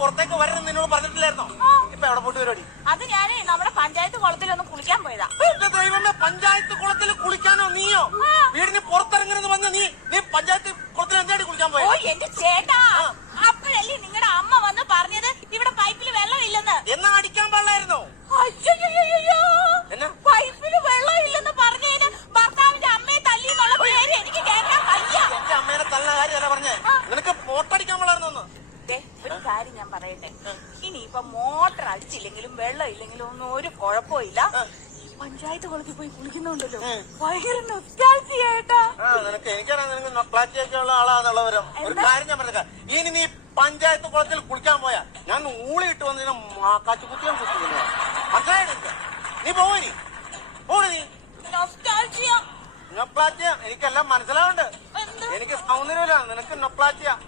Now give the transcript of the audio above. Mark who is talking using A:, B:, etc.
A: പുറത്തേക്ക് വരണം നിന്നോട് പറഞ്ഞിട്ടില്ലായിരുന്നോ? ഇപ്പൊ എവിടെ പോയിട്ട് പരിപാടി?
B: അത് ഞാനേ നമ്മുടെ പഞ്ചായത്ത് കുളത്തിൽ ഒന്ന് കുളിക്കാൻ പോയതാ.
A: എന്റെ ദൈവമേ പഞ്ചായത്ത് കുളത്തിൽ കുളിക്കാനോ നീയോ? വീടിന് പുറത്തിറങ്ങരുന്ന് വന്ന് നീ നീ പഞ്ചായത്ത് കുളത്തിൽ എന്തായിട്ട് കുളിക്കാൻ പോയോ?
B: എന്റെ ചേട്ടാ. കാര്യം ഞാൻ പറയട്ടെ. ഇനിയിപ്പൊ മോട്ടർ അടിച്ചില്ലെങ്കിലും വെള്ളം ഇല്ലെങ്കിലും ഒന്നും ഒരു കുഴപ്പമില്ല പഞ്ചായത്ത് കുളത്തിൽ പോയി കുളിക്കുന്നുണ്ടല്ലോ. ഭയങ്കര
A: നിനക്ക് എനിക്കറിയാം നിനക്ക് ആളാന്നുള്ളവരും ഒരു കാര്യം ഞാൻ പറഞ്ഞേക്കാം. ഇനി നീ പഞ്ചായത്ത് കുളത്തിൽ കുളിക്കാൻ പോയാ. ഞാൻ ഊളിയിട്ട് വന്നതിന് വന്നതിനെ കാച്ചു കുത്തിയാൻ കുത്തിക്കുന്നു മനസ്സിലായോ നിനക്ക്? നീ പോയി നീ? നൊക്ലാറ്റിയ എനിക്കെല്ലാം മനസ്സിലാവുണ്ട് എനിക്ക് സൗന്ദര്യമില്ല. നിനക്ക് നൊക്ലാറ്റിയ ഒപ്പം നീ കേട്ടോ